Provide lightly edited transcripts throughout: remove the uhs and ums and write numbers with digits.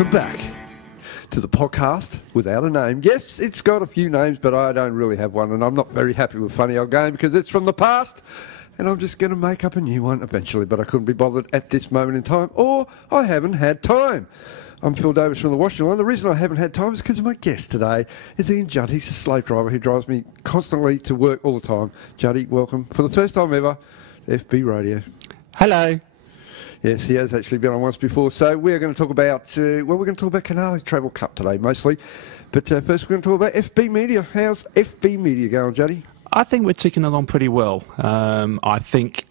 Welcome back to the podcast without a name. Yes, it's got a few names, but I don't really have one, and I'm not very happy with Funny Old Game because it's from the past, and I'm just going to make up a new one eventually, but I couldn't be bothered at this moment in time, or I haven't had time. I'm Phil Davis from the Washington Line. The reason I haven't had time is because my guest today is Ian Judd. He's a slave driver who drives me constantly to work all the time. Juddy, welcome. For the first time ever, FB Radio. Hello. Yes, he has actually been on once before. So we're going to talk about, we're going to talk about Canali Travel Cup today mostly. But first we're going to talk about FB Media. How's FB Media going, Juddy? I think we're ticking along pretty well. I think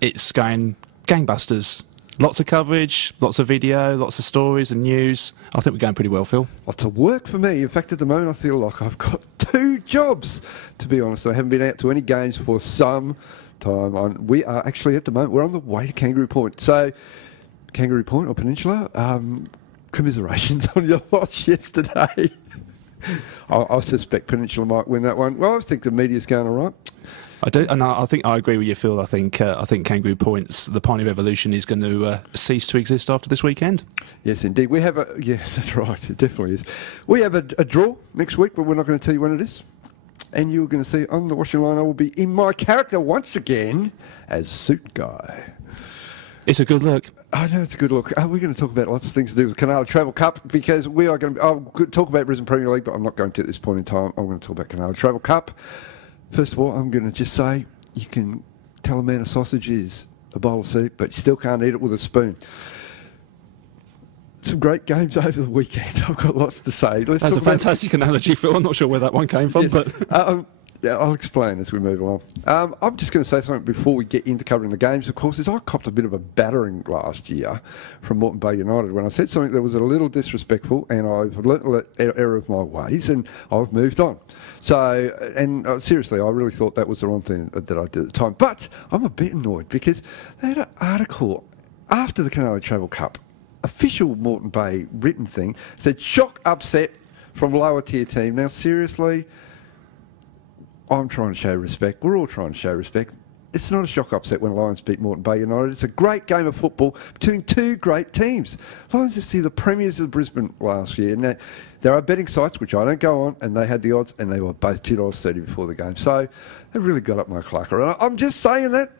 it's going gangbusters. Lots of coverage, lots of video, lots of stories and news. I think we're going pretty well, Phil. Lots of work for me. In fact, at the moment I feel like I've got 2 jobs, to be honest. I haven't been out to any games for some time. We are actually at the moment, we're on the way to Kangaroo Point. So, Kangaroo Point or Peninsula, commiserations on your loss yesterday. I suspect Peninsula might win that one. Well, I think the media's going all right. I do, and I think I agree with you, Phil. I think Kangaroo Point's the Pioneer Revolution is going to cease to exist after this weekend. Yes, indeed. We have yes, that's right. It definitely is. We have a draw next week, but we're not going to tell you when it is. And you're going to see on the Washington Line, I will be in my character once again as Suit Guy. It's a good look. I know it's a good look. We're going to talk about lots of things to do with the Canali Travel Cup because we are going to. I'll talk about Brisbane Premier League, but I'm not going to at this point in time. I'm going to talk about Canali Travel Cup. First of all, I'm going to just say you can tell a man a sausage is a bowl of soup, but you still can't eat it with a spoon. Some great games over the weekend. I've got lots to say. That's a fantastic analogy, Phil. I'm not sure where that one came from, yes. but I'll explain as we move along. I'm just going to say something before we get into covering the games. Of course, is I copped a bit of a battering last year from Moreton Bay United when I said something that was a little disrespectful, and I've learnt an error of my ways, and I've moved on. So, and seriously, I really thought that was the wrong thing that I did at the time. But I'm a bit annoyed because they had an article after the Canali Travel Cup, official Moreton Bay written thing, said shock upset from lower tier team. Now, seriously, I'm trying to show respect. We're all trying to show respect. It's not a shock upset when Lions beat Moreton Bay United. It's a great game of football between 2 great teams. Lions FC, the premiers of Brisbane last year. Now, there are betting sites, which I don't go on, and they had the odds, and they were both $2.30 before the game. So they really got up my clucker. And I'm just saying that.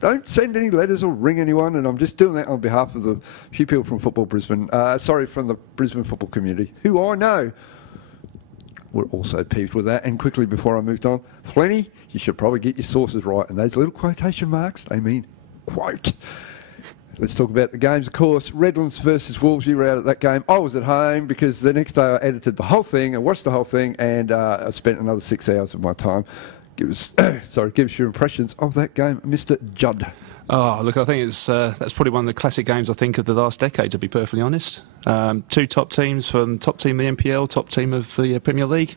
Don't send any letters or ring anyone, and I'm just doing that on behalf of the few people from Football Brisbane, from the Brisbane football community, who I know were also peeved with that. And quickly before I moved on, Flenny, you should probably get your sources right. And those little quotation marks, they mean quote. Let's talk about the games, of course. Redlands versus Wolves, you were out at that game. I was at home because the next day I edited the whole thing and watched the whole thing, and I spent another 6 hours of my time. Give us your impressions of that game, Mr. Judd. oh, look, I think it's that's probably one of the classic games I think of the last decade, to be perfectly honest. 2 top teams from top team of the NPL, top team of the Premier League.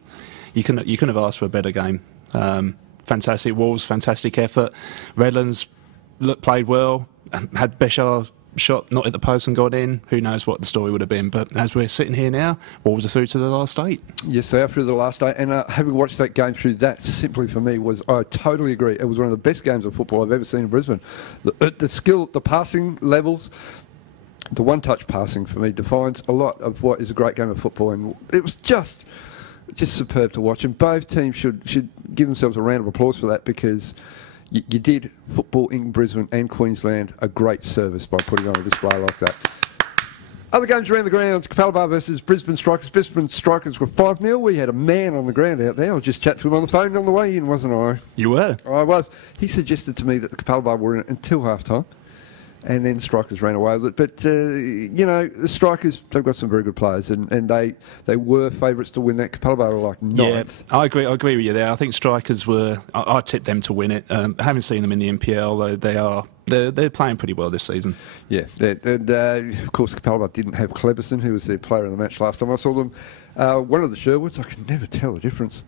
You couldn't have asked for a better game. Fantastic Wolves, fantastic effort. Redlands played well, had Beshar shot not at the post and got in. Who knows what the story would have been, but as we're sitting here now, Wolves are through to the last 8. Yes, they are through the last 8, and having watched that game through, that simply for me was, I totally agree, it was one of the best games of football I've ever seen in Brisbane. The skill, the passing levels, the one-touch passing for me defines a lot of what is a great game of football, and it was just superb to watch, and both teams should give themselves a round of applause for that, because you did football in Brisbane and Queensland a great service by putting on a display like that. Other games around the grounds, Capalaba versus Brisbane Strikers. Brisbane Strikers were 5-0. We had a man on the ground out there. I was just chatting to him on the phone on the way in, wasn't I? You were? I was. He suggested to me that the Capalaba were in it until half-time, and then the Strikers ran away with it. But, you know, the Strikers, they've got some very good players, and they were favourites to win that. Capalaba were like 9th. Yeah, I agree with you there. I think Strikers were, I tipped them to win it. I haven't seen them in the NPL. They're playing pretty well this season. Yeah, and of course Capalaba didn't have Cleberson, who was their player in the match last time I saw them. One of the Sherwoods, I can never tell the difference,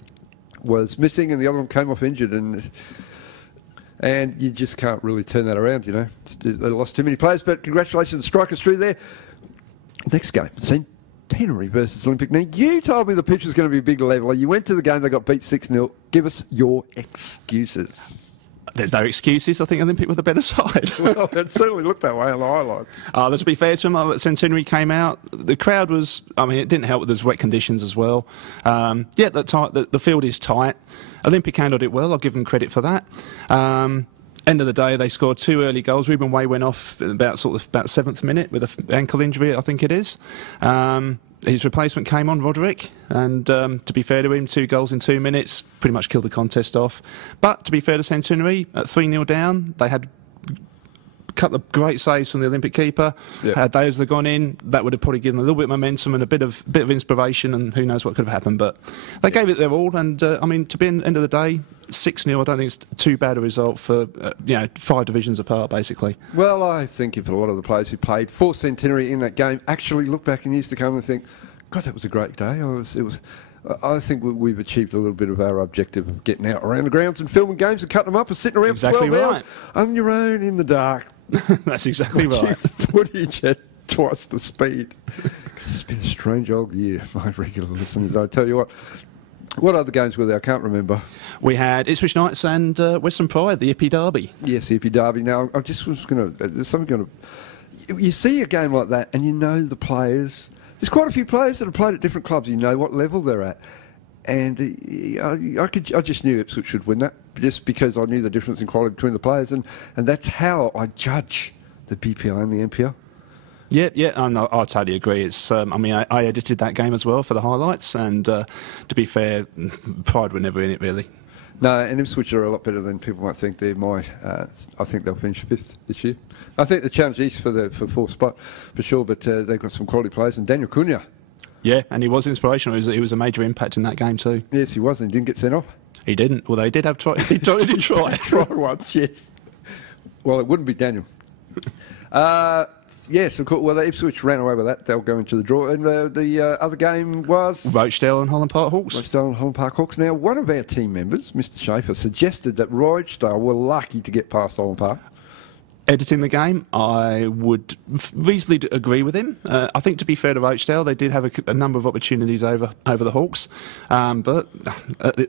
was missing, and the other one came off injured, and you just can't really turn that around, you know. They lost too many players, but congratulations, Strikers through there. Next game, Centenary versus Olympic. Now, you told me the pitch was going to be a big leveler. You went to the game, they got beat 6-0. Give us your excuses. There's no excuses. I think Olympic were the better side. Well, it certainly looked that way on the highlights. To be fair to them, Centenary came out. The crowd was, I mean, it didn't help that there's wet conditions as well. The field is tight. Olympic handled it well. I'll give them credit for that. End of the day, they scored 2 early goals. Ruben Way went off about 7th minute with an ankle injury, I think it is. His replacement came on, Roderick, and to be fair to him, 2 goals in 2 minutes, pretty much killed the contest off. But to be fair to Centenary, at 3-0 down, they had a couple of great saves from the Olympic keeper. Yeah. Had those that gone in, that would have probably given them a little bit of momentum and a bit of inspiration, and who knows what could have happened. But they gave it their all, and I mean, to be in the end of the day, 6-0, I don't think it's too bad a result for 5 divisions apart, basically. Well, I think if a lot of the players who played for Centenary in that game actually look back in years to come and think, God, that was a great day. I think we've achieved a little bit of our objective of getting out around the grounds and filming games and cutting them up and sitting around Exactly for 12 right. hours on your own in the dark. That's exactly Watching right. footage at twice the speed. It's been a strange old year, my regular listeners. I tell you what other games were there? I can't remember. We had Ipswich Knights and Western Pride, the Ippy Derby. Yes, the Ippy Derby. Now, I just was going to... There's something going to... You see a game like that and you know the players. There's quite a few players that have played at different clubs. You know what level they're at. And I just knew Ipswich should win that, just because I knew the difference in quality between the players. And that's how I judge the BPI and the NPL. Yeah, I totally agree. It's, I edited that game as well for the highlights, and to be fair, Pride were never in it really. No, and Ipswich are a lot better than people might think. I think they'll finish 5th this year. I think the challenge East for 4th spot for sure, but they've got some quality players. And Daniel Cunha. Yeah, and he was inspirational. He was a major impact in that game too. Yes, he was, and he didn't get sent off. He didn't. Well, they did have try. He did try. Try once, yes. Well, it wouldn't be Daniel. Yes, of course. Well, Ipswich ran away with that. They'll go into the draw. And the other game was... Rochdale and Holland Park Hawks. Rochdale and Holland Park Hawks. Now, one of our team members, Mr. Schaefer, suggested that Rochdale were lucky to get past Holland Park. Editing the game, I would reasonably agree with him. I think, to be fair to Rochdale, they did have a number of opportunities over the Hawks, but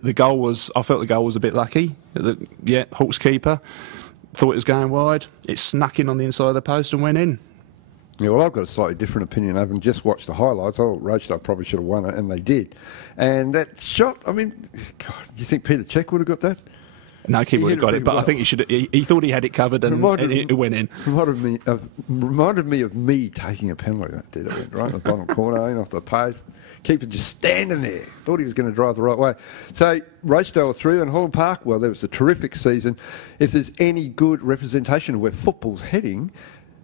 the goal was... I felt the goal was a bit lucky. Hawks keeper thought it was going wide. It snuck in on the inside of the post and went in. Yeah, well, I've got a slightly different opinion. Having just watched the highlights, Rochdale probably should have won it, and they did. And that shot, I mean, God, you think Peter Cech would have got that? No, he would have got it, but I think he should. He thought he had it covered, and it went in. Reminded me of me taking a penalty. That did. It went right in the bottom corner, in off the post. Keeper just standing there. Thought he was going to drive the right way. So Rochdale are through, and Holland Park. Well, there was a terrific season. If there's any good representation of where football's heading,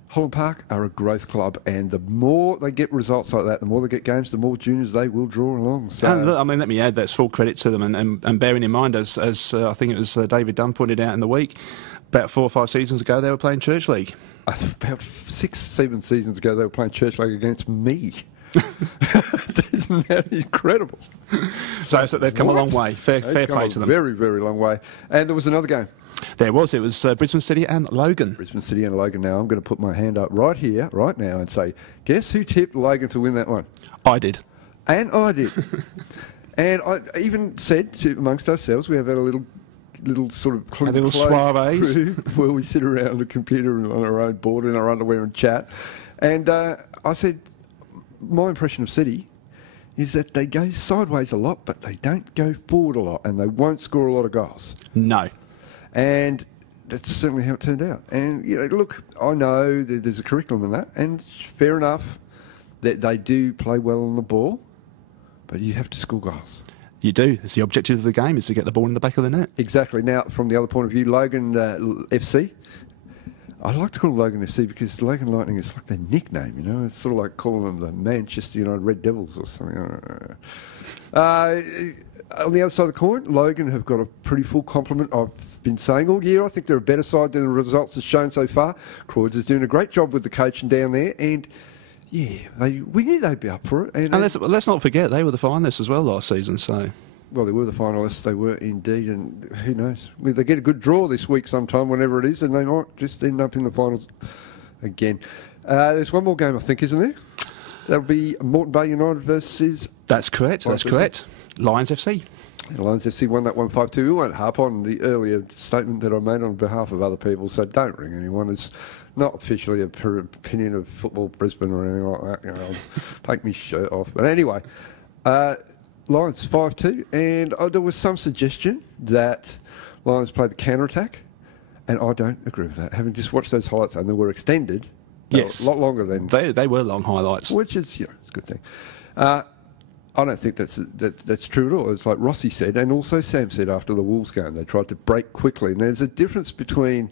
Holland Park are a growth club, and the more they get results like that, the more they get games, the more juniors they will draw along. So, and look, I mean, let me add, that's full credit to them, and bearing in mind, as I think it was David Dunn pointed out in the week, about 4 or 5 seasons ago, they were playing Church League. About 6, 7 seasons ago, they were playing Church League against me. Isn't that incredible? So they've come a long way. Fair play to them. Very, very long way. And there was another game. There was. It was Brisbane City and Logan. Brisbane City and Logan. Now, I'm going to put my hand up right here, right now, and say, guess who tipped Logan to win that one? I did. And I did. And I even said amongst ourselves, we have had a little sort of a little soirees where we sit around the computer and on our own board in our underwear and chat. And I said, my impression of City is that they go sideways a lot, but they don't go forward a lot, and they won't score a lot of goals. No. And that's certainly how it turned out. And, look, I know that there's a curriculum in that, and fair enough that they do play well on the ball, but you have to score goals. You do. It's the objective of the game, is to get the ball in the back of the net. Exactly. Now, from the other point of view, Logan FC, I like to call them Logan FC because Logan Lightning is like their nickname, It's sort of like calling them the Manchester United Red Devils or something. On the other side of the coin, Logan have got a pretty full complement. I've been saying all year, I think they're a better side than the results have shown so far. Croyd's is doing a great job with the coaching down there, and we knew they'd be up for it. And let's not forget, they were the finalists as well last season, so... Well, they were the finalists, they were indeed, and who knows? They get a good draw this week sometime, whenever it is, and they might just end up in the finals again. There's one more game, I think, isn't there? That'll be Moreton Bay United versus... That's correct. That's correct. Lions FC. Lions FC won that 1-5-2. We won't harp on the earlier statement that I made on behalf of other people, so don't ring anyone. It's not officially an opinion of Football Brisbane or anything like that. You know, take me shirt off. But anyway, Lions 5-2, and there was some suggestion that Lions played the counter-attack, and I don't agree with that. Having just watched those highlights, and they were extended, Yes. a lot longer than... They were long highlights. Which is, you know, it's a good thing. I don't think that's true at all. It's like Rossi said, and also Sam said after the Wolves game, they tried to break quickly. And there's a difference between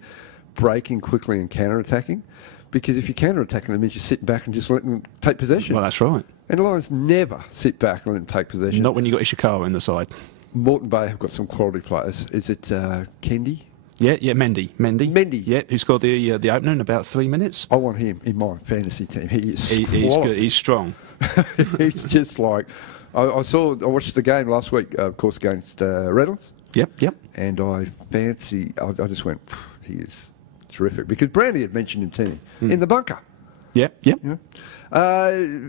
breaking quickly and counter-attacking, because if you're counter-attacking, that means you sit back and just let them take possession. Well, that's right. And the Lions never sit back and let them take possession. Not when you've got Ishikawa in the side. Moreton Bay have got some quality players. Is it Kendi? Yeah, Mendy. Mendy. Yeah, who scored the opener in about 3 minutes. I want him in my fantasy team. He is He's good. He's strong. He's just like... I watched the game last week, of course, against Redlands. Yep. And I just went, he is terrific. Because Brandy had mentioned him to me in the bunker. Yep. You know?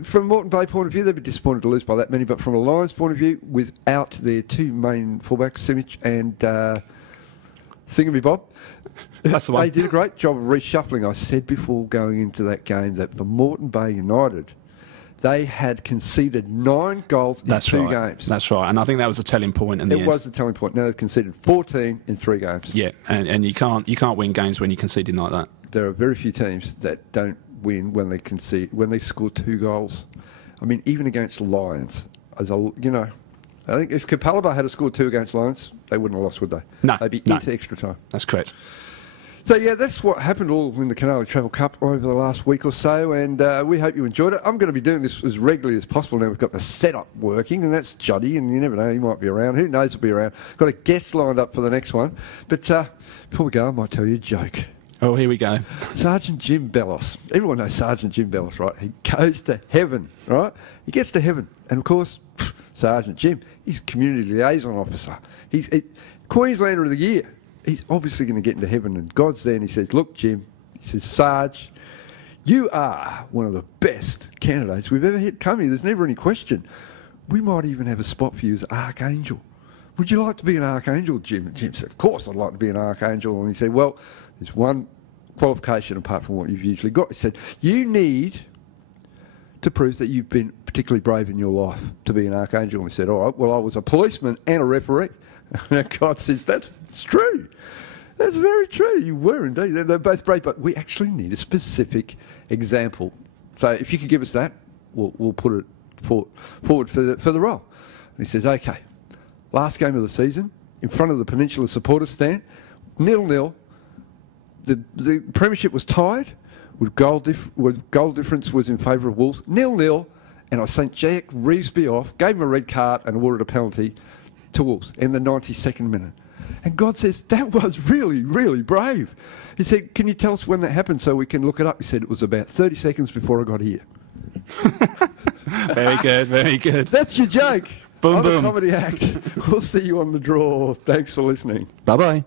From Moreton Bay point of view, they'd be disappointed to lose by that many. But from a Lions point of view, without their two main fullbacks, Simic and Thingamabob, That's the one. they did a great job of reshuffling. I said before going into that game that for Moreton Bay United, they had conceded 9 goals in 2 games. That's right, and I think that was a telling point in the end. It was the telling point. Now they've conceded 14 in 3 games. Yeah, and you can't win games when you're conceding like that. There are very few teams that don't win when they score 2 goals. I mean, even against the Lions, I think if Capalaba had scored 2 against Lions, they wouldn't have lost, would they? No, they'd be no. into extra time. That's correct. So, yeah, that's what happened all in the Canali Travel Cup over the last week or so, and we hope you enjoyed it. I'm going to be doing this as regularly as possible now. We've got the setup working, and that's Juddy, and you never know, he might be around. Who knows he'll be around. Got a guest lined up for the next one. But before we go, I might tell you a joke. Oh, here we go. Sergeant Jim Bellos. Everyone knows Sergeant Jim Bellos, right? He goes to heaven, right? He gets to heaven, and of course, Sergeant Jim, he's community liaison officer. He's Queenslander of the Year. He's obviously going to get into heaven, and God's there, and he says, look, Jim, he says, Sarge, you are one of the best candidates we've ever had come here. There's never any question. We might even have a spot for you as Archangel. Would you like to be an Archangel, Jim? And Jim said, of course I'd like to be an Archangel. And he said, well, there's one qualification apart from what you've usually got. He said, you need to prove that you've been particularly brave in your life to be an Archangel. And he said, all right, well, I was a policeman and a referee. And God says, that's true. That's very true. You were indeed. They're both brave, but we actually need a specific example. So if you could give us that, we'll put it forward for the role. And he says, okay, last game of the season, in front of the Peninsula supporters stand, 0-0. The premiership was tied, with goal difference was in favour of Wolves, 0-0, and I sent Jack Reevesby off, gave him a red card and awarded a penalty to Wolves in the 92nd minute. And God says, that was really, really brave. He said, can you tell us when that happened so we can look it up? He said, it was about 30 seconds before I got here. Very good, very good. That's your joke. Boom, I'm boom. a comedy act. We'll see you on the draw. Thanks for listening. Bye-bye.